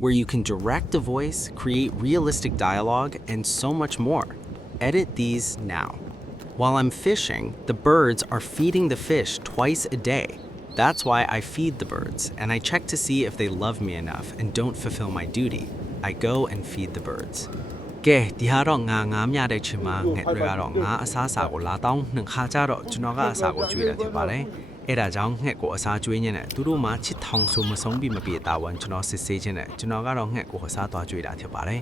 where you can direct a voice, create realistic dialogue, and so much more. Edit these now. While I'm fishing, the birds are feeding the fish twice a day. That's why I feed the birds, and I check to see if they love me enough and don't fulfill my duty. I go and feed the birds. ကဲဒီဟာတော့ငါမြတဲ့ချင်မှာငှက်တွေကတော့ငါအစားအစာကိုလာတောင်းနှခါကြတော့ကျွန်တော်ကအစာကိုကျွေးတာဖြစ်ပါတယ်အဲ့ဒါကြောင့်ငှက်ကိုအစာကျွေးညနဲ့သူတို့မှချစ်ထောင်ဆိုမဆုံးပြီးမပြေတာဝန်ကျွန်တော်စစ်ဆေးခြင်းနဲ့ကျွန်တော်ကတော့ငှက်ကိုအစားသွားကျွေးတာဖြစ်ပါတယ်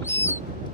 you